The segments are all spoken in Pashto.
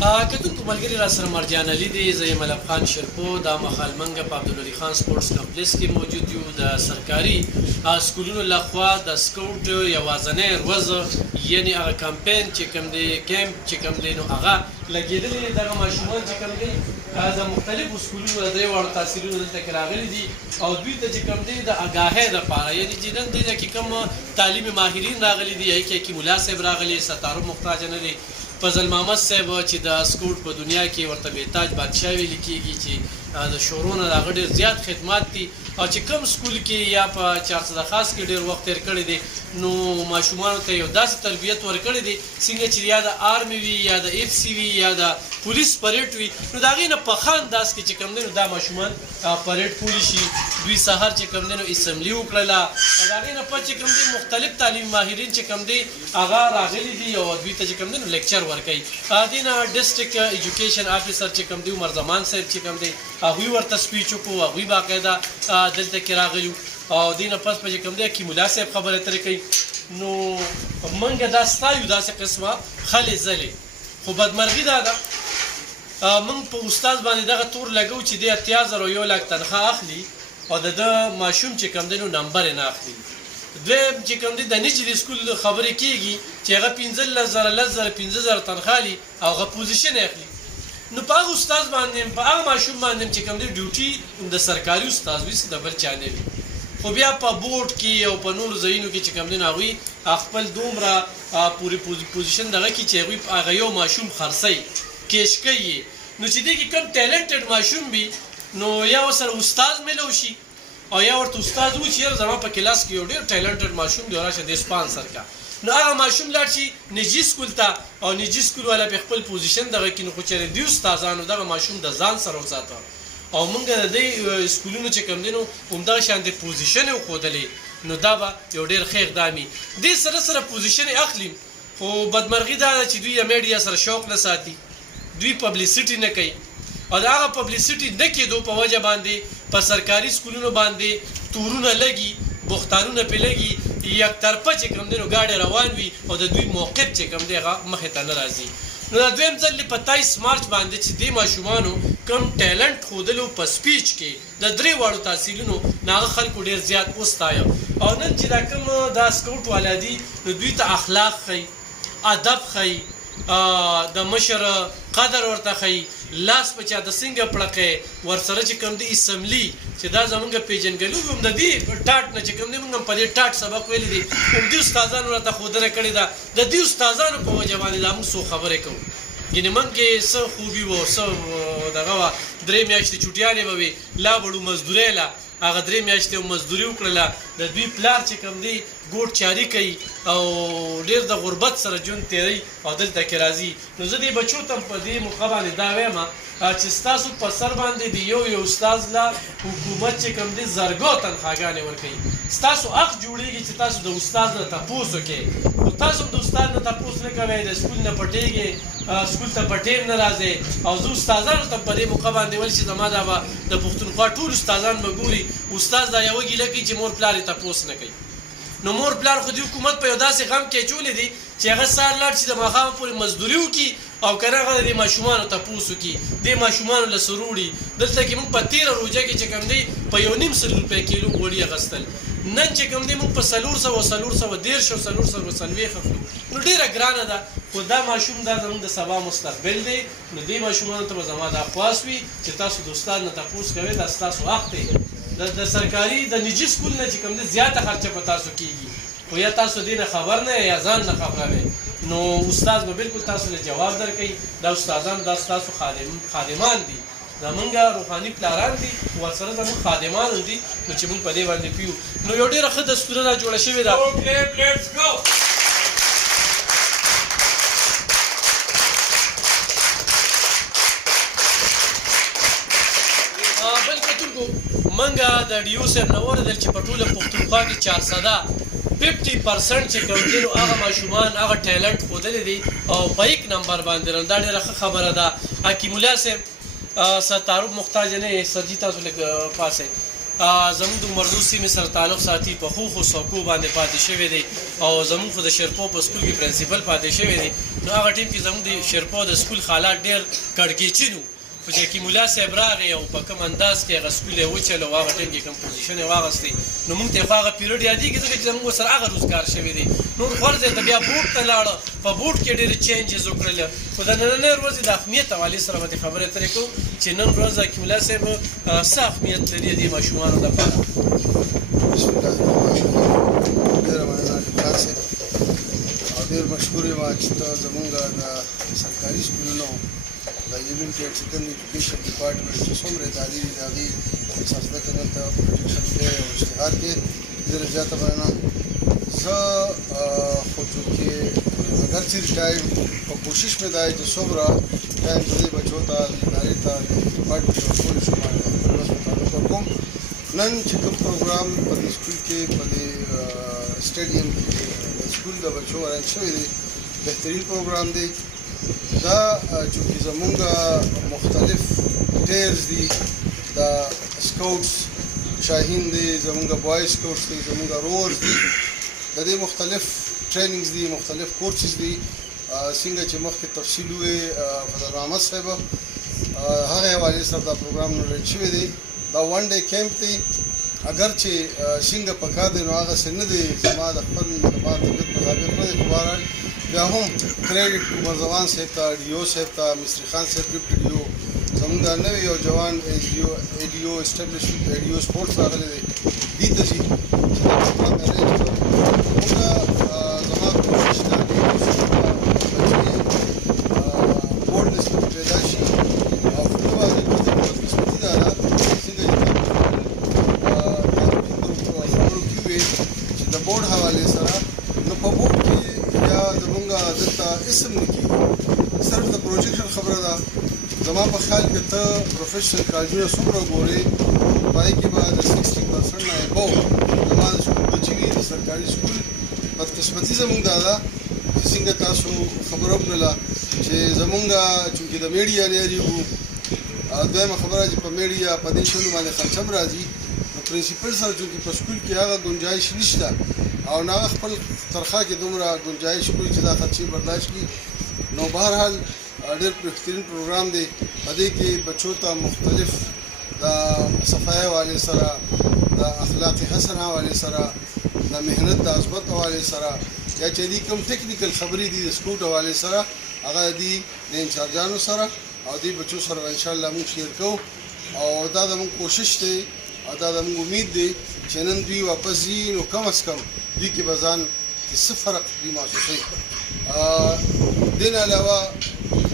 کتونکو ملګري را سره مرجان علي دی، زه یم ملک خان شرپو. دا مهال موږ په عبدالولي خان سپورټس کمپلیکس کې موجود یو. د سرکاري سکولونو لخوا د سکاوټ یوازینی ورځ یعنې هغه کمپین چې کوم دی، کیمپ چې کوم دی، نو هغه لګېدلي دغه ماشومان چې کوم دی د مختلفو سکولونو د درې واړو تحصیلونو دلته کې راغلي دي او دوی ته چې کوم دی د اګاهۍ دپاره، یعنې چې نن دې کې کوم تعلیمي ماهرین راغلي دي، هغې کې حکیم الله صاحب راغلي، ستارو محتاج نه دی، فضل محمد صاحب چې د سکوټ په دنیا کې ورته بېتاج بادشاه ویل کېږي، چې د شورو نه د هغه ډېر زیات خدمات دي او چې کوم سکول کې یا په چارسده خاص کې ډېر وخت تېر کړی دی، نو ماشومانو ته یو داسې تربیت ورکړی دی څنګه چې یا د آرمي وي یا د اف سی وي یا د پولیس پریډ وي، نو د هغې نه په ښه انداز کې چې کوم دی نو دا ماشومان پریډ پولی شي. دوی سهار چې کوم دی نو اسمبلي وکړله او د هغې نه پس چې کوم دی مختلف تعلیمي ماهرین چې کوم دی هغه راغلي دي او دوی ته چې کوم دی نو لیکچر ورکوي. دې نه ډسټرکټ ایجوکیشن افیسر چې کوم دی عمر زمان صاحب چې کوم دی هغوی ورته سپیچ وکړو، هغوی باقاعده دلته کې راغلي او دې نه پس په چې کوم دی حکیم الله صاحب خبرې اترې کوي. نو موږ دا ستایو داسې قسمه خلې ځلې، خو بدمرغي دا ده موږ په استاد باندې دغه تور لګو چې دی 80,001 تنخواه اخلي او د ده ماشوم چې کوم دی نو نمبر یې نه اخلي. دویم چې کوم دی د نجي د سکول خبرې کېږي چې هغه 15,000 تنخواه لي او هغه پوزیشن یې اخلي. نو په هغه استاد باندې، په هغه ماشوم باندې چې کوم دی ډیوټي د سرکاري استاد وي، څه د بل چا نه وي. خو بیا په بورډ کې او په نورو ځایونو کې چې کوم دی نو هغوی خپل دومره پورې پوزیشن دغه کړي چې هغوی هغه یو ماشوم خرڅوي، کیش کوي. نو چې دې کې کوم ټیلنټډ ماشوم وي نو یا ورسره استاد میلو شي او یا ورته استاد و چې یاره زما په کلاس کې یو ډېر ټیلنټډ ماشوم دی، راشه دې سپانسر کا. نو هغه ماشوم لاړ شي نجي سکول ته او نجي سکول والا په خپل پوزیشن دغه کړي. نو خو چېرې دوی استادانو دغه ماشوم د ځان سره وساته او موږ د دې سکولونو چې کوم دی نو همدغه شانتې پوزیشن یې وښودلې، نو دا به یو ډېر ښه اقدام وي. دې سره سره پوزیشن یې اخلي، خو بدمرغي دا ده چې دوی د میډیا سره شوق نه ساتي، دوی پبلیسټي نه کوي او د هغه پبلیسټي نه کېدو په وجه باندې په سرکاري سکولونو باندې تورونه لګي، بختانونه پې لګي، یک طرفه چې کوم دی نو ګاډی روان وي او د دوی موقف چې کوم دی هغه مخې ته نه راځي. نو دا دویم ځل په 23 مارچ باندې چې دې ماشومانو کم ټیلنټ ښودلو په سپیچ کې د درې واړو تحصیلونو نو هغه خلکو ډېر زیات وستایه. او نن چې دا کوم دا سکاوټ والا دي نو دوی ته اخلاق ښیي، ادب ښیي، د مشر قدر ورته ښیي، لاس په چا د څنګه پړقی ورسره چې کوم دی اسمبلي چې دا زمونږ پیژنګلو هم د دې ټاټ نه چې کوم دی موږ هم په دې ټاټ سبق ویلی دی، همدې استادانو راته ښودنه کړې ده. د دې استادانو په وجه باندې دا موږ څو خبرې کوو. یعنې موږ کې څه خوبي وه، څه دغه وه، 3 میاشتې چوټیانې به وې، لا بړو مزدورۍ له هغه 3 میاشتې مزدوري وکړله. د دوی پلار چې کوم دی ګوټ چاري کوي او ډېر د غربت سره ژوند تېروي او دلته کې راځي. نو زه دې بچو ته په دې موقع باندې دا وایم چې ستاسو په سر باندې د یو استاد له حکومت چې کوم دی زرګو تنخواګانې ورکوي. ستاسو حق جوړېږي چې تاسو د استاد نه تپوس وکړئ، خو تاسو هم د استاد نه تپوس نه کوئ، د سکول نه پټېږئ، سکول ته په ټیم نه راځئ. او زه استادانو ته په دې موقع باندې ویل چې زما دا به د پښتونخوا ټول استادان به ګوري، استاد دا یوه ګیله کوي چې مور پلار یې تپوس نه کوي. نو مور پلار خو د حکومت په یو داسې غم کې اچولی دی چې هغه سهار لاړ چې د ماښامه پورې مزدوري وکړي او که نه هغه د دې ماشومانو تپوس وکړي، دې ماشومانو له سر وړي. دلته کې موږ په 13 روژه کې چې کوم دی په 1.5 روپۍ کیلو غوړي اخیستل، نن چې کوم دی موږ په 410 او 440 او 440 اخلو. نو ډېره ګرانه ده، خو دا ماشوم دا زموږ د سبا مستقبل دی. نو دې ماشومانو ته به زما دا خواست وي چې تاسو د استاد نه تپوس کوئ، دا ستاسو حق دی. د سرکاري د نجي سکول نه چې کوم دی زیاته خرچه په تاسو کېږي، خو یا تاسو دې نه خبر نه یا ځان نه خبروئ، نو استاد به بالکل تاسو له جواب درکوي. دا استادان دا ستاسو خادمان دي، زمونږ روحاني پلاران دي، ورسره زمونږ خادمان هم دي، نو چې موږ په دې باندې پیو. نو یو ډېره ښه دستوره را جوړه شوې ده. بل کتونکو موږ د ډیو صاحب نه واورېدل چې په ټوله پښتونخوا کې 450% چې کوم دی نو هغه ماشومان هغه ټیلنټ ښودلی دی او په 1 نمبر باندې دا ډېره ښه خبره ده. حکیم الله صاحب ستارو محتاج نه یې، سرجي تاسو لږ پاسئ، زموږ د مردو سیمې سره تعلق ساتي، په ښو ښو څوکو باندې پاتې شوی دی او زمونږ خو د شیرپو په سکول کې پرنسپل پاتې شوی دی نو هغه ټیم کې زمونږ د شیرپو د سکول حالات ډېر کړکېچي وو خو چې حکیم صاحب راغی او په کوم انداز کې هغه سکول یې وچلو هغه ټیم کې کوم پوزیشن یې واغستی نو موږ ته خو هغه پیریډ یادېږي ځکه چې زموږ سره هغه روزګار شوی دی نور غوړ ځای ته بیا بوټ ته لاړه په بوټ کې ډېرې چینجز وکړل خو د نننۍ ورځې د اهمیت حوالې سره به خبرې ترې کوو چې نن ورځ حکیم صاحب څه اهمیت لري دې ماشومانو لپاره بسم الله الرحمن الرحیم ډېره مننه ډاکټر صاحب او ډېر مشکور یم چې ته زموږ د سرکاري سکولونو د یونیټ اینډ سیکنډري ایجوکیشن ډپارټمنټ چې څومره ادارې دي د هغې اساس ده که دلته پروجیکشن کوې او اشتهار کې ډېره زیاته مننه زه خو چونکې اگر چې ټایم په کوشش مې دا چې څومره ټایم د دې بچو ته ادارې ته ډپارټمنټ ته ورکولی شم خپل وس مطابق ورکوم نن چې کوم پروګرام په دې سکول کې په دې سټیډیم کې د سکول د بچو ارینج شوی دی بهترین پروګرام دی دا چونکې زمونږ مختلف ټیرز دي د سکاوټس شاهین دی زمونږ بوای سکاوټس دی زمونږ رورز دي د دې مختلف ټریننګز دي مختلف کورسز دي څنګه چې مخکې تفصیل وې فضل احمد صاحب هغه حوالې سره دا پروګرام ارینج شوی دی دا ون ډے کیمپ دی اگر چې څنګه پکار دی نو هغسې نه دی زما د خپل زما طبیعت مطابق نه دی خو بهرحال بیا هم کریډټ عمر زمان صاحب ته ډي او صاحب ته مصري خان صاحب ډپټي ډي او زموږ دا نوی یو جوان اے ډي او اسټابلیش اے ډي او سپورټس راغلی دی دې ته ځي چې دا پروګرام ارینج کړو موږ زما کوشش دا دی چې بچې بورډ لسټ کې پیدا شي او فوټبال د قسمتي دا ده څنګه چې د بورډ حوالې سره نو په بورډ کې یا زمونږ دلته اسم نه کېږي صرف د پروجیکشن خبره ده زما په خیال کې ته پروفیشنل کالجونه څومره ګورې په هغې کې به د 60% نه ابو زما د سکول بچي وي د سرکاري سکول بدقسمتي زمونږ دا ده چې څنګه تاسو خبره وکړله چې زمونږ چونکې د میډیا نه یېرېږو دویمه خبره چې په میډیا په دې شیانو باندې خرچ هم راځي نو پرنسپل سره چونکې په سکول کې هغه ګنجایش نشته او نه خپل ترخه کې دومره ګنجایش کوي چې دا خرچې برداشت کړي نو بهرحال ډېر بهترین پروګرام دی په دې کې بچو ته مختلف د صفایي حوالې سره د اخلاق حسن حوالې سره د محنت د اثبات حوالې سره یا چې دي کوم ټیکنیکل خبرې دي د سکوټ حوالې سره هغه دي د انچارجانو سره او دې بچو سره انشاءالله موږ شیر کوو او دا زموږ کوشش دی او دا زموږ امید دی چې نن دوی واپس ځي نو کم از کم دوی کې به ځان کې څه فرق دوی محسوسوي دې نه علاوه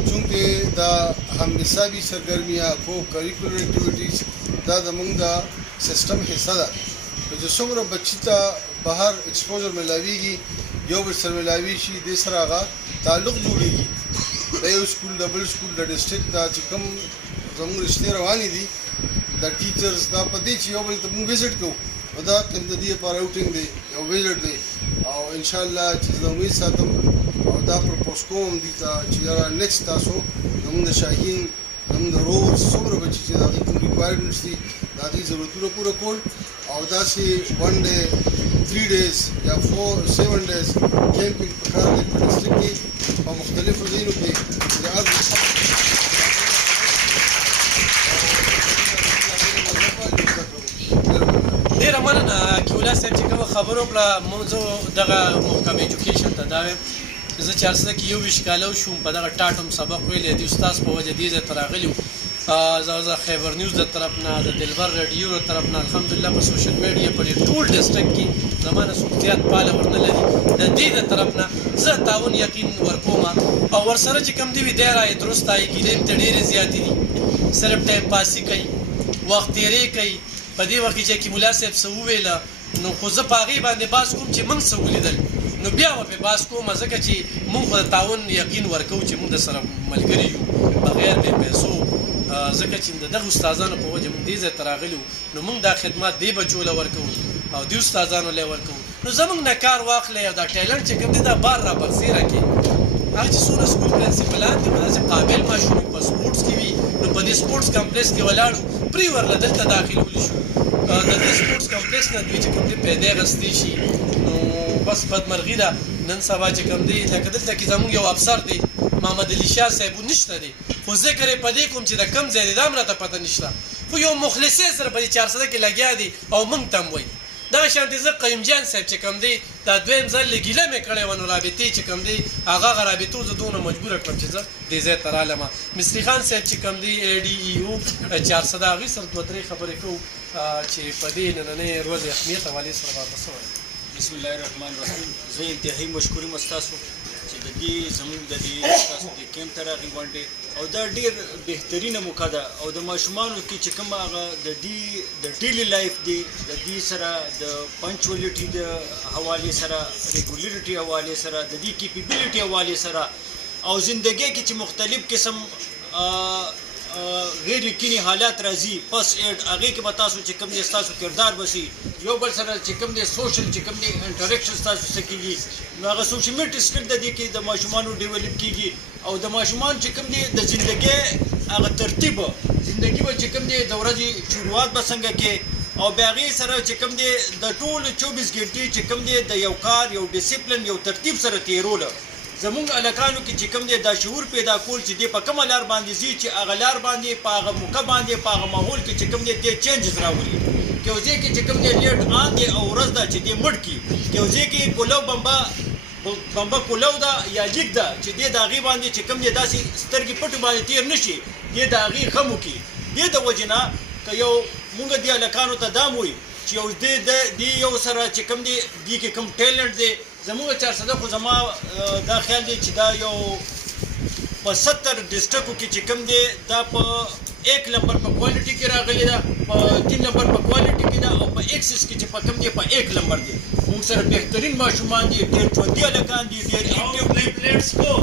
چونکې دا هم نصابي سرګرمیه کو کریکولر اکټیویټیز دا زموږ د سیسټم حصه ده چې څومره بچي ته بهر ایکسپوزر ملاویږي یو بل سره ملاوي شي دې سره هغه تعلق جوړېږي د یو سکول د بل سکول د ډسټرکټ دا چې کوم زموږ رشتې روانې دي د ټیچرز دا په دې چې یو بل ته موږ وزټ کوو نو دا کوم د دې لپاره اوټینګ دی یو وزټ دی او انشاءالله چې زه امید ساتم او دا پرپوز کوم دي ته چې یاره نیکسټ تاسو زموږ د شاهین زموږ د روز څومره بچي چې د هغې کوم ریکوایرمنټس دي د هغې ضرورتونه پوره کول او داسې 1 ډے 3 days یا 7 days کیمپینګ پکار دی په ډسټرکټ کې په مختلفو ځایونو کې ډېره مننه کیولا صاحب چې کومه خبره وکړه موږ دغه محکم ایجوکیشن ته دا وایم چې زه چارسده کې 21 کاله وشوم په دغه ټاټم سبق ویلی د استاذ په وجه دې ځای ته راغلی وو زه خیبر نیوز د طرف نه د دلبر رادیو د طرف نه الحمدلله په سوشل میډیا په ټول ډسټرکټ کې زما نه څوک زیات پاله ورنه لري د دې د طرف نه زه تعاون یقین ورکوم او ورسره چې کوم دي وي دی رایې درست ایږي دې ته ډېرې زیاتې دي صرف ټایم پاسي کوي وخت تېرې کوي په دې وخت کې چې حکیم صاحب څه وویله نو خو زه په هغې باندې بحث کوم چې موږ څه ولیدل نو بیا به پرې بحث کوم ځکه چې موږ خو د تعاون یقین ورکوو چې موږ د سره ملګري یو بغیر د پیسو ځکه چې د دغه استادانو په وجه موږ دې ځای ته راغلي وو نو موږ دا خدمات دې بچو له ورکوو او دې استادانو له ورکوو نو زموږ نه کار واخلئ او دا ټیلنټ چې کوم دی دا بار را برسېره کړي هغه چې څومره سکول پرنسپلان دي په داسې قابل ماشوم په سپورټس کې وي نو په دې سپورټس کمپلیکس کې ولاړو پرې ورله دلته داخلولی شو د دې سپورټس کمپلیکس نه دوی چې کوم دی پیدا اخیستی شي نو بس بدمرغي ده نن سبا چې کوم دی لکه دلته کې زموږ یو افسر دی محمد علي شاه صاحب نشته دی خو ذکر یې په دې کوم چې د کم ځای دی دا هم راته پته نشته خو یو مخلصۍ سره په دې 400 کې لګیا دي او موږ ته هم وایي دغه شانتې زه قیوم جان صاحب چې کوم دی دا دویم ځل له ګیله مې کړی وه نو رابطې چې کوم دی هغه رابطو زه دونه مجبوره کړم چې زه دې ځای ته رالم مصري خان صاحب چې کوم دی اې ډي ای او 400 هغې سره دوه درې خبرې کوو چې په دې نننۍ ورځې اهمیت حوالې سره به څه وایي بسم الله الرحمن الرحیم زه انتهایی مشکور یم ستاسو چې د دې زموږ د دې ستاسو د کیمپ ته راغلي غونډې او دا ډېر بهترینه موقع ده او د ماشومانو کې چې کوم هغه د ډیلی لایف دی د دې سره د پنچولیټي د حوالې سره ریګولیریټي حوالې سره د دې کیپیبلیټي حوالې سره او زندګۍ کې چې مختلف قسم غیر یقیني حالات راځي پس ایډ هغې کې به تاسو چې کوم دی ستاسو کردار بسي یو بل سره چې کوم دی سوشل چې کوم دی انټریکشن ستاسو څه کېږي نو هغه سوشل میډیا سکل د دې کې د ماشومانو ډیولپ کېږي او د ماشومان چې کوم دی د زندګۍ هغه ترتیب زندګي به چې کوم دی د ورځې شروعات به څنګه کې او بیا هغې سره چې کوم دی د ټول 24 ګنټې چې کوم دی د یو کار یو ډیسپلن یو ترتیب سره تېروله زمونږ هلکانو کې چې کوم دی دا شعور پیدا کول چې دی په کومه لار باندې ځي چې هغه لار باندې په هغه موقع باندې په هغه ماحول کې چې کوم دی دې چینجز راولي که یو ځای کې چې کوم دی لیټ آن دی او ورځ ده چې دی مړ کړي که یو ځای کې کولو بمبه کولو ده یا لیک ده چې دی د هغې باندې چې کوم دی داسې سترګې پټې باندې تېر نه شي دی د هغې ښه وکړي دې د وجې نه که یو مونږ دې هلکانو ته دا وایي چې یو دې یو سره چې کوم دی دې کې کوم ټیلنټ دی زموږ 400 خو زما دا خیال دی چې دا یو په 70 ډسټرکو کې چې کوم دی دا په 1 نمبر په کوالټي کې راغلی ده په 3 نمبر په کوالټي کې ده او په ایکسس کې چې په کوم دی په 1 نمبر دی موږ سره بهترین ماشومان دي ډېر ژوندي هلکان دي ډېر ایکټیو دي لیټس گو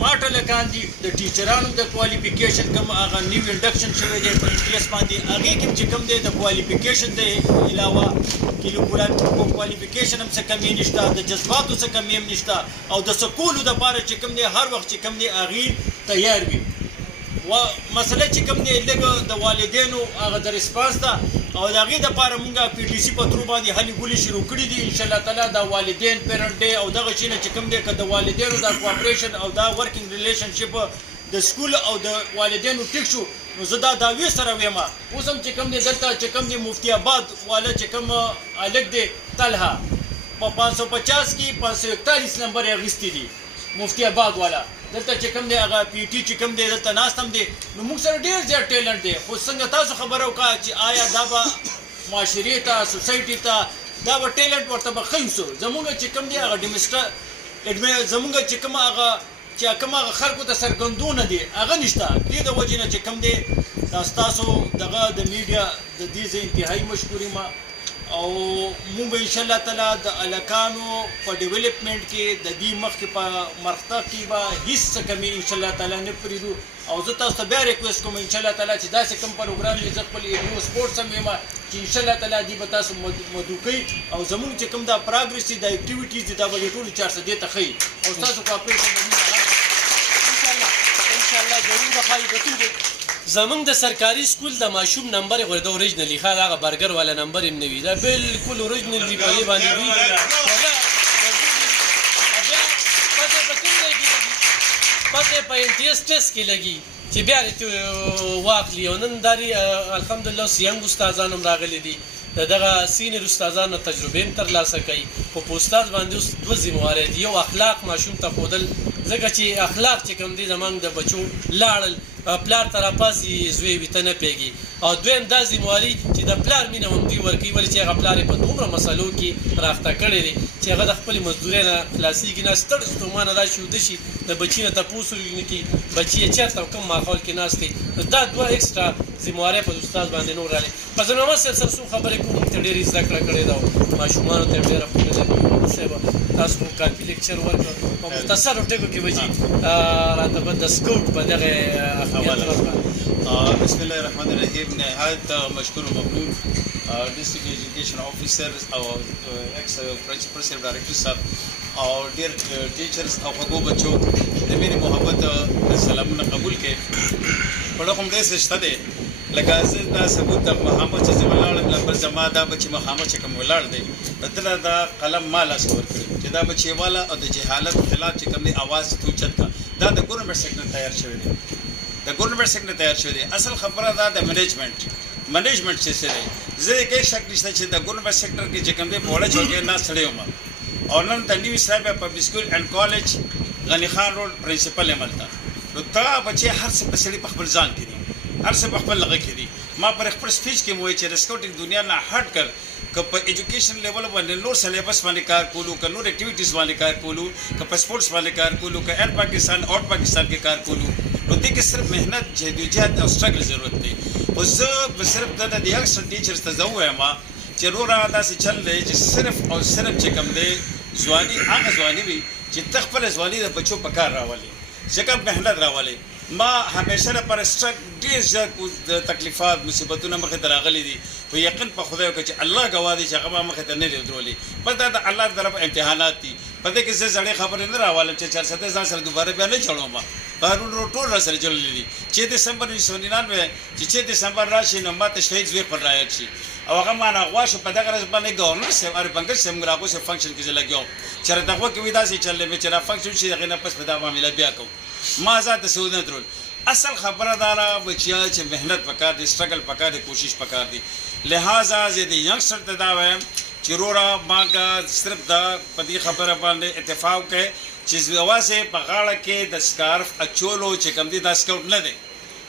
سمارټ هلکان دي د ټیچرانو د کوالیفیکیشن کوم هغه نیو انډکشن شوی دی په انټریس باندې هغې کې چې کوم دی د کوالیفیکیشن د علاوه کوالیفیکیشن هم څه کمې نشته د جذباتو څه کمې هم نشته او د سکولو دپاره چې کوم دی هر وخت چې کوم دی هغې تیار وي مسله چې کوم دی لږ د والدینو هغه د ریسپانس ده او د هغې دپاره مونږ پی ټي سي په ترو باندې هلې ګولې شروع کړي دي انشاءالله تعالی دا والدین پیرنټ ډے او دغه شي نه چې کوم دی که د والدینو دا کوآپریشن او دا ورکینګ ریلیشنشپ د سکول او د والدینو ټیک شو نو زه دا دعوې سره ویم اوس هم چې کوم دی دلته چې کوم دی مفتي آباد والا چې کوم هلک دی طلحه په 550 کې 541 نمبر یې اخیستي دي مفتی آباد والا دلته چې کوم دی هغه پی ټي چې کوم دی دلته ناست هم دی نو موږ سره ډېر زیات ټیلنټ دی خو څنګه تاسو خبره وکړه چې آیا دا به معاشرې ته سوسایټي ته دا به ټیلنټ ورته به ښه یوسو زموږ چې کوم دی هغه زموږ چې کوم هغه خلکو ته څرګندونه دي هغه نشته دې د وجې نه چې کوم دی دا ستاسو دغه د میډیا د دې زه انتهایي مشکور یم او مونږ انشاءالله تعالی د هلکانو په ډیولپمنټ کې د دې مخکې په مرخته کې به هېڅ څه کمې انشاءالله تعالی نه پرېږدو او زه تاسو ته بیا ریکویسټ کوم انشاءالله تعالی چې داسې کوم پروګرام وي زه خپل ایډیو سپورټس هم یم چې انشاءالله تعالی دې به تاسو مدعو کوي او زموږ چې کوم دا پراګرس دي دا اکټیویټیز دي دا به دې ټولو 400 دې ته ښیي او ستاسو کوآپریشن به انشاءالله ضرور به ښایي ګټونکی زمونږ د سرکاري سکول د ماشوم نمبر یې غوړېده اوریجنلي ښه د هغه برګر والا نمبر یې هم نه وي دا بلکل اوریجنل وي په دې باندې وي پته په امتیاز ټیسټ کې لګي چې بیا دې واخلي او نن دا الحمدلله سینګ استادان هم راغلي دي دغه سینیر استادانو تجربې هم ترلاسه کوي خو په استاد باندې اوس دوه ذمهوارۍ دي یو اخلاق ماشوم ته ښودل ځکه چې اخلاق چې کوم دي زموږ د بچو لاړل پلار ته راپاسي زوی وي ته نه پوهېږي او دویم دا ذمهواري چې د پلار مینه هم دوی ورکوي ولې چې هغه پلار یې په دومره مسلو کې راخته کړی دی چې هغه د خپلې مزدورۍ نه خلاصېږي نه ستړ ستومانه دا شي وده شي د بچي نه تپوس نه کړي بچي یې چېرته او کوم ماحول کې ناست دی نو دا دوه ایکسټرا ذمهوارۍ په استاد باندې نور راغلې په زنامه صاحب سره څو خبرې کوم موږ ته ډېرې زده کړه کړې ده او ماشومانو ته یې ډېره ښکلې ده صاحب تاسو خو کافي لیکچر ورکړ په مختصرو ټکو کې به جي راته به د سکوټ په دغه بسم الله الرحمن الرحیم نهایت مشکور و ممنون ډسټرکټ ایجوکیشن افیسر او ایکس پرنسپل ډایرکټر صاحب او ډیر ټیچرز او هغو بچو د مینې محبت سلامونه قبول کړي په کوم دې څه شته دی لکه زه دا ثبوت د مخامخ چې زه ولاړم له بل زما دا بچي مخامخ چې کوم ولاړ دی دله دا قلم ما لاس ورکړی چې دا بچي والا او د جهالت خلاف چې کوم دی اواز توچت کا دا د ګورنمنت سیکټر تیار شوی دی د ګورنمنت سیکټر تیار شوی دی اصل خبره دا د منیجمنت چې سره زه کې شک نشته چې د ګورنمنت سیکټر کې چې کوم دی په وړه چوکۍ نه سړی وم او نن د نیو اسلام پبلک سکول اینڈ کالج غنی خان روډ پرنسپل عملتا نو تا بچي هر څه په سړي په خپل ځان کې دي هر څه په خپل لغه کې دي ما پر خپل سپیچ کې مو چې د سکاوټینګ دنیا نه هټ کر که په ایجوکیشن لیول باندې نور سلیبس باندې کار کولو که نور اکټیویټیز باندې کار کولو که په سپورټس باندې کار کولو که ان پاکستان آؤٹ پاکستان کې کار کولو نو دې کې صرف مهنت جهاد او سټرګل ضرورت دی او زه صرف د یانګسټر ټیچرز ته زه وایم چې رورا داسې چل دی چې صرف او صرف چې کوم دی ځواني هغه ځواني وي چې ته خپل ځواني د بچو په کار راولي ځکه مهنت راولي ما همیشه لپاره سټرګ ډېر زیات تکلیفات مصیبتونه مخې ته راغلي دي په یقین په خدای وکړه چې الله ګواه دی چې هغه به مخې ته نه دی درولي بس دا د الله طرف امتحانات دي په دې کې زه زړې خبرې نه راوالم چې 400 ځان سره دوباره بیا نه چړوم قانون ټول را سره جوړلي دي 6 دسمبر 1999 چې 6 دسمبر راشي نو ماته شهید زوی پر رایت شي او هغه ما نه غواشه په دغه ورځ باندې گورنر صاحب او بنګر صاحب راغو سه فنکشن کې لګیو چې دغه کې ودا سي چلې مې چې را فنکشن شي دغه نه پس په دا معاملې بیا کوم ما ذات سعودي درول اصل خبره دارا بچیا چې مهنت وکړ دي سټرګل وکړ دي کوشش وکړ دي لہذا زه د یانګسټر ته دا وایم چې رورا ماګه صرف دا په دې خبره باندې اتفاق کوي چې زواسه په غاړه کې د سکارف اچولو چې کم دي دا سکاوټ نه دي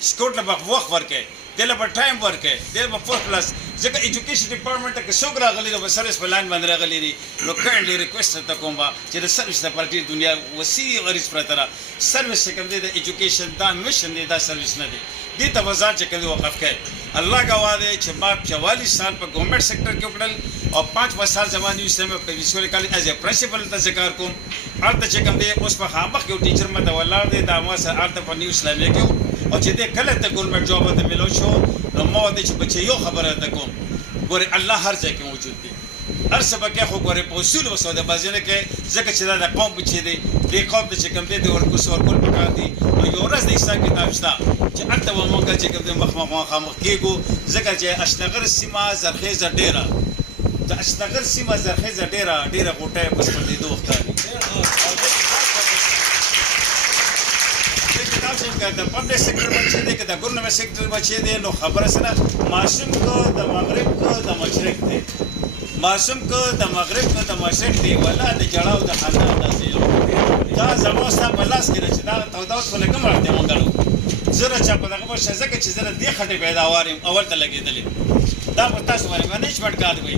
سکاوټ له وخت ورکه دله په ټایم ورکه دله په فور پلس ځکه ایجوکیشن ډپارټمنټ کې څوک راغلي د سروس پلان باندې راغلي دي نو کایندلی ریکوست ته کوم چې د سروس د پارټي دنیا وسیع غریز پرتره سروس کوم دی د ایجوکیشن دا مشن دی دا سروس نه دی دې ته وزارت چې کوي وقف کړي الله گواه دی چې ما 44 سال په ګورنمنت سیکټر کې وکړل او 5 سال زماني سم په ویسول کالج ایز ا پرنسپل ته ذکر کوم البته چې کوم دی اوس په خامخ یو ټیچر مته ولر دی دا ما سره البته په نیو اسلامي کې او چې دې کله ته ګورنمنت جواب ته ملو شو نو ما د چې بچي یو خبره ته کوم ګوره الله هر ځای کې موجود دی هر څه پکې خو ګوره په اصول وسوده بازینه کې ځکه چې دا قوم بچي دی دې قوم ته چې کوم دی ورکول پکار دی او یو ورځ د حساب کتاب شته چې البته ومونږ چې کوم دی مخامخ کېګو ځکه چې اشنغر سیمه زرخیزه ډیره د اشنغر سیمه زرخیزه ډیره غوټه پس پر دې دوه ښکاري د پبلک سیکټر بچی دی که د ګورنمنت سیکټر بچی دی نو خبره سره معصوم کو د مغرب کو د مشرق دی معصوم کو د مغرب کو د مشرق دی ولا د جړاو د خاندان داسې دا زموږ ستا په لاس کې ده چې دا توداوس په لږه مړ دی مونږ زه را چا په دغه په ځکه چې زه دې خټې پیداوار یم اول ته لګېدلې دا په تاسو باندې منیجمنټ کار وي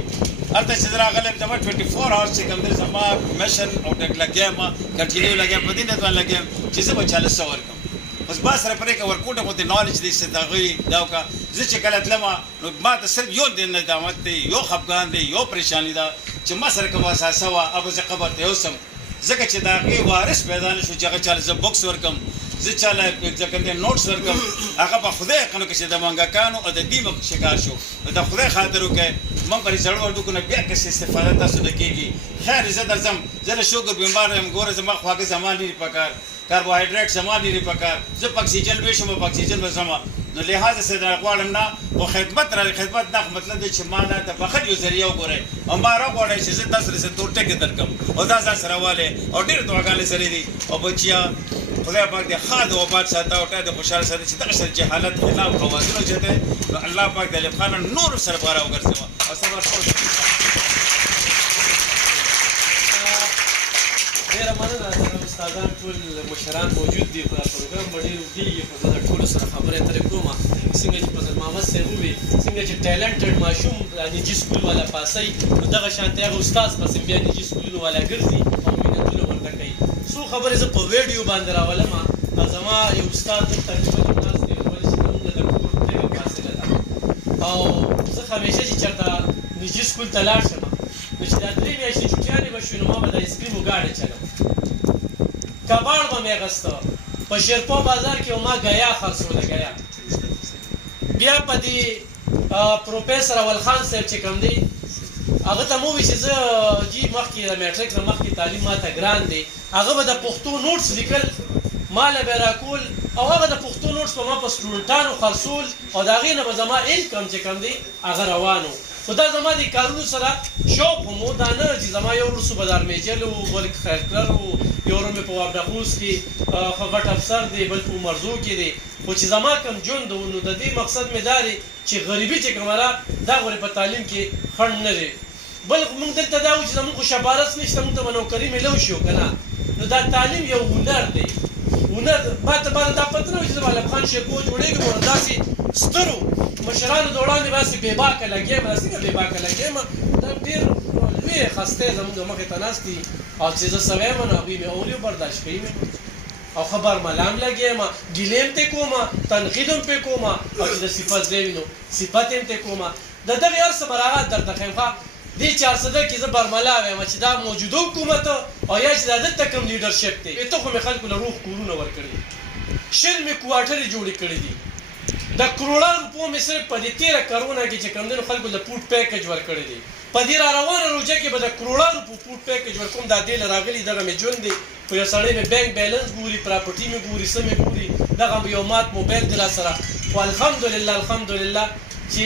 هلته چې زه راغلی یم زما 24 hours چې کوم دی زما مشن او ټک لګیا یم کنټینیو لګیا په دې نیت باندې لګیا یم چې زه به چاله څه ورکړم بس با سره پرې که ورکوټه خو د نالج دی ستغوي دا وکړه زه چې کله تلم نو ما ته صرف یو دین ندامت دی یو خفګان دی یو پریشانی ده چې ما سره کومه اساسه وه ابه زه قبر ته یوسم ځکه چې د هغې وارث پیدا نه شو چې هغه چاله زه بکس ورکړم زه چاله ځکه دی نوټس ورکړم هغه په خدای یقین وکړي چې د منګکانو او د دې شکار شو نو د خدای خاطر وکړئ موږ پرې زړو وردوکو نه بیا کسې استفاده تاسو نه کېږي خیر زه درځم زه له شوګر بیمار یم ګوره زما خواږه زما نه دي پکار کاربوهایډریټ زما نه دي پکار زه په اکسیجن ویشم په اکسیجن به ځم نو لحاظه سره غواړم نه خو خدمت را خدمت دا مطلب دی چې ما نه د بخښ یو ذریعه وګورئ او ما راغواړئ چې زه تاسو سره تور ټکې درکړم او دا ځان سره والې او ډېرې دعاګانې سره دي او بچیا خدای پاک دې ښاد او آباد ساته او ټای د خوشحاله سره چې دغه سره جهالت خلاف اوازونه اوچتئ نو الله پاک د ایوب خان نور سره بغاره وګرځوه او صبر ډېره مننه استادان ټول مشران موجود دي په پروګرام به ډېر اوږدېږي خو زه د ټولو سره خبرې اترې کوم څنګه چې فضل محمد صاحب وویل څنګه چې ټیلنټډ ماشوم نجي سکول والا پاسئ نو دغه شانته هغه استاد پسې بیا نجي سکولونو والا ګرځي او محنتونه ورته کوي څو خبرې زه په ویډیو باندې راولم زما یو استاد دلته تقریبا ناست دی ولې چې زموږ د کور ډېره فاصله ده او زه همیشه چې چېرته نجي سکول ته لاړ شم نو چې دا 3 میاشتې چوټیانې به شوي نو ما به د ایسکریمو ګاډی چلم کباړ به مې اخیسته په شیرپو بازار کې ما ګیا خرڅوله ګیا بیا په دې پروفیسر اول خان صاحب چې کوم دی هغه ته مو وویل چې زه جي مخکې د میټرک نه مخکې تعلیم ما ته ګران دی هغه به د پښتو نوټس لیکل ما له به یې راکول او هغه د پښتو نوټس په ما په سټوډنټانو خرڅول او د هغې نه به زما انکم چې کوم دی هغه روان و خو دا زما د کارونو سره شوق هم و دا نه چې زما یو ورور صوبهدار میجل و بل خیرکلر و یو ورور مې په وابډاخوس کې ښه غټ افسر دی بل په عمرزو کې دی خو چې زما کوم ژوند و نو د دې مقصد مې دا دی چې غریبي چې کومه ده دا غورې په تعلیم کې خنډ نه دی بل موږ دلته دا و چې زموږ خو شبارس نشته موږ ته به نوکري میلو شي که نه نو دا تعلیم یو هنر دی هنر ما ته باندې دا پته نه وي چې زه به علب خان شیرپو جوړېږم او داسې سترو مشرانو د وړاندې داسې بېباکه لګېږم دا څنګه بېباکه لګېږم دا ډېر لویې خستې زموږ مخې ته ناست دي او چې زه سوی یم نو هغوی مې اوري برداشت کوي مې او خبر ملام لګېږم ګیلې هم ترې کوم تنقید هم پرې کوم او چې د صفت ځای وي نو صفت هم ترې کوم د دغې هر څه مراعات درته ښیم ښه دې 400 کې زه برملا وایم چې دا موجوده حکومت او یا چې دا دلته کوم لیډرشپ دی ته خو مې خلکو له روغ کورونه ورکړي شل مې کوارټرې جوړې کړي دي د کروڑه روپو مې صرف په دې 13 کرونا کې چې کوم دی نو خلکو له فوډ پیکج ورکړی دی په دې را روانه روژه کې به د کروڑه روپو فوډ پیکج ورکوم دا دې له راغلي دغه مې ژوند دی خو یو سړی مې بینک بیلنس ګوري پراپرټي مې ګوري څه مې ګوري دغه یو مات موبایل دی راسره خو الحمدلله چې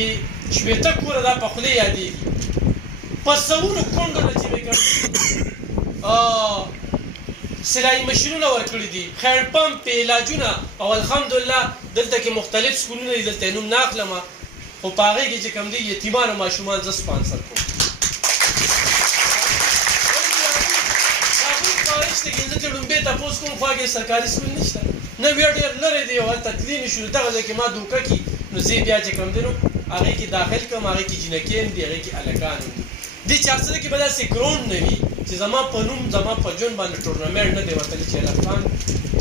شپېته کوره دا په خولې یادېږي په سوونو کونډو نه چې مې سلایي مشینونه ورکړي دي خیر پمپ علاجونه او الحمدلله دلته کې مختلف سکولونه دي دلته نوم نه اخلم خو په هغې کې چې کوم دی یتیمان او ماشومان زه سپانسر کوم هغوی خواهش دی چې زه چې ډومبې تپوس کوم خوا کې سرکاري سکول نشته نه بیا ډېر لرې دی او هلته تللی نه شو دغه ځای کې ما دوکه کي نو زه بیا چې کوم دی نو هغې کې داخل کړم هغې کې جینکې هم دي هغې کې هلکان هم دي دې 400 کې به داسې ګراونډ نه وي چې زما په نوم زما په ژوند باندې ټورنمنټ نه دی وتلی چې علب خان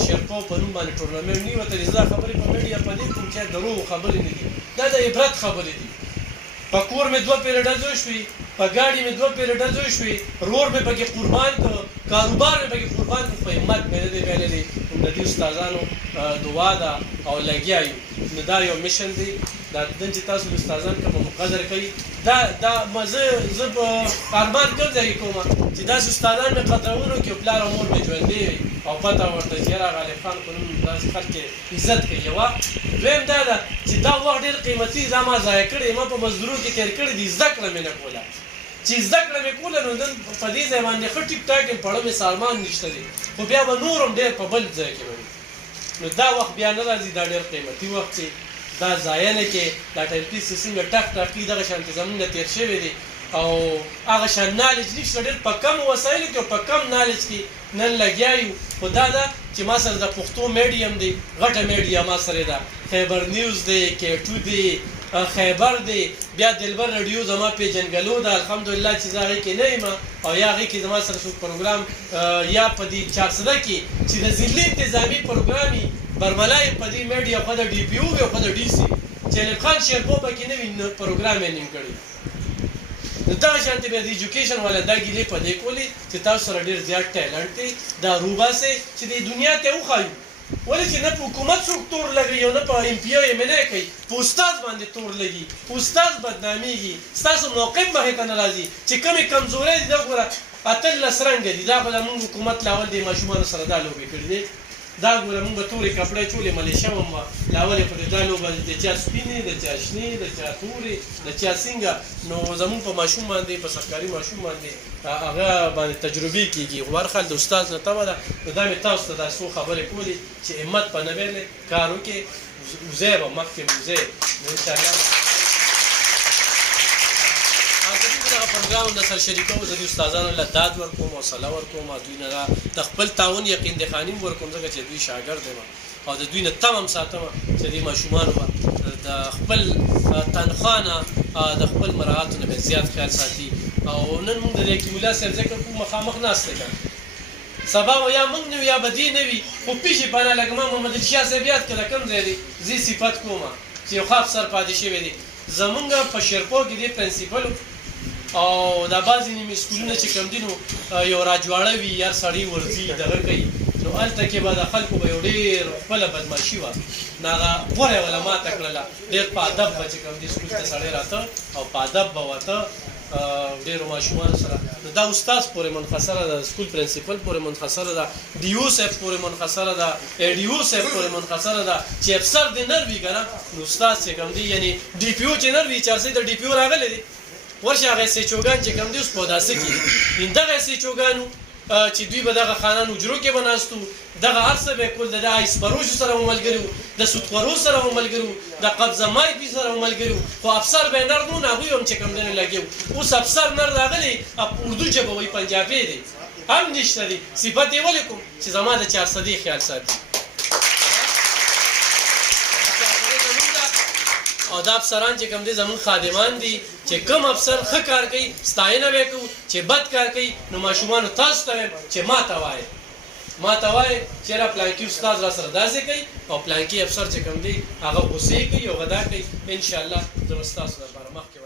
شیرپو په نوم باندې ټورنمنټ نه وي وتلی زه دا خبرې په میډیا په دې کوم چې دروغ خبرې نه دي دا د عبرت خبرې دي په کور مې 2 پیریډه زوی شوي په ګاډي مې 2 پیریډه زوی شوي رور مې پکې قربان کړ کاروبار مې پکې قربان کړ په همت مې نه دی ویلی د دې استادانو دعا ده او لګیا یو نو دا یو میشن دی دا دن چې تاسو استادان کوم قدر کوي دا زه په ارمان کوم ځای کوم چې داسې استادان مې قدرونو کې پلار او مور مې ژوندی وي او پته ورته چې یاره غالب خان په نوم داسې خلک عزت کوي یوه دویم دا ده چې دا وخت ډېر قیمتي دا ما ضایع کړی ما په مزدورو کې تېر کړی دي زده کړه مې نه کوله چې زده کړه مې کوله نو نن په دې ځای باندې ښه ټیک ټاک یم پړه مې سامان نشته دی خو بیا به نور هم ډېر په بل ځای کې به نو دا وخت بیا نه راځي دا ډېر قیمتي وخت دی دا ضایع نه کې دا ټایپي څنګه ټک ټاکي دغه شانتې زمونږ نه تېر شوی دی او هغه شان نالج نشته ډېر په کم وسایلو کې او په کم نالج کې نن لګیا یو خو دا ده چې ما سره د پښتو میډیم دی غټه میډیا ما سره ده خیبر نیوز دی K2 دی خیبر دی بیا دلبر رادیو زما پیژنګلو ده الحمدلله چې زه هغې کې نه یم او یا هغې کې زما سره څوک پروګرام یا په دې 400 کې چې د ضلعي انتظامي پروګرام وي برملا یې په دې میډیا خو د ډي پي او وي او خو د ډي سي چې علب خان شیرپو پکې نه وي پروګرام یې نیم کړی نو دغه شانتې بیا د ایجوکیشن والا دا ګیلې په دې کولې چې تاسو سره ډېر زیات ټیلنټ دی دا روباسئ چې د دنیا ته وښایو ولې چې نه په حکومت څوک تور لګوي او نه په ایم پي او ایم ان اے کوي په استاد باندې تور لګي استاد بدنامېږي ستاسو موقف مخې ته نه راځي چې کومې کمزورۍ دي دا ګوره 18 رنګه دي دا خو زموږ حکومت لاول د ماشومانو سره دا لوبې کړي دي دا ګوره موږ به تورې کپړې چولې ملیشه هم لاول یې پرې دا لوبه د چا سپینې د چا شنې د چا تورې د چا څنګه نو زموږ په ماشوم باندې په سرکاري ماشوم باندې هغه باندې تجربې کېږي خو هر حال د استاد نه تمه ده نو دا مې تاسو ته دا څو خبرې کولې چې همت په نه ویلې کار وکړې وزې به مخکې وزې نو انشاءالله دغه پروګرام د سر شریکو زه د استادانو له داد ورکوم او صلاح ورکوم او دوی نه د خپل تعاون یقین دخاني ورکوم ځکه چې دوی شاګرد یم او د دوی نه تمام ساتم چې د ماشومانو د خپل تنخواه نه د خپل مراعاتو نه زیات خیال ساتي او نن موږ د حکیم الله صاحب ذکر کوم مخامخ ناست دی سبا یا موږ نه یا بدی نه وي خو پیشي پانه لکه ما محمد الشاه صاحب یاد کړه کوم ځای دی زی صفت کوم چې یو خاص سر پاتې شوی دی زمونږ په شیرپو کې دی پرنسپل او دا بعضې نیمې سکولونه چې کوم دي نو یو راجواړه وي یا سړی ورځي دغه کوي نو هلته کې به د خلکو به یو ډېر خپله بدماشي وه نو هغه غوره یې وله ماته کړله ډېر په ادب به چې کوم دي سکول ته سړی راته او په ادب به ورته ډېرو ماشومانو سره نو دا استاد پورې منحصره ده سکول پرنسپل پورې منحصره ده ډیو صاحب پورې منحصره ده ایډیو صاحب پورې منحصره ده چې افسر دې نر وي که نه نو استاد چې کوم دی یعنی ډي پي او چې نر وي چې هر څه د ډي پي او راغلی دی ورشه هغه سیچوګان چې کوم دی اوس په داسې کېږي دغه سیچوګانو چې دوی به دغه خانان حجرو کې به ناستو دغه هر څه به کول د آیس فروشو سره به ملګري وو د سودخورو سره به ملګري وو د قبضه مایپي سره به ملګري وو خو افسر به نر نه وو هغوی هم چې کوم دی نو لګیا وو اوس افسر نر راغلی اردو ژبه وایي پنجابی دی هم نشته دی صفت یې ولې کوم چې زما د 400 خیال ساتي او دا افسران چې کوم دي زمون خادمان دي چې کوم افسر ښه کار کوي ستاینه به کوو چې بد کار کوي نو ماشومانو تاسو ته وایم چې ما ته وایي چېرې پلانکي استاد را سره داسې کوي او پلانکي افسر چې کوم دی هغه غوسې کوي او غدا کوي انشاءالله زه به ستاسو لپاره مخکې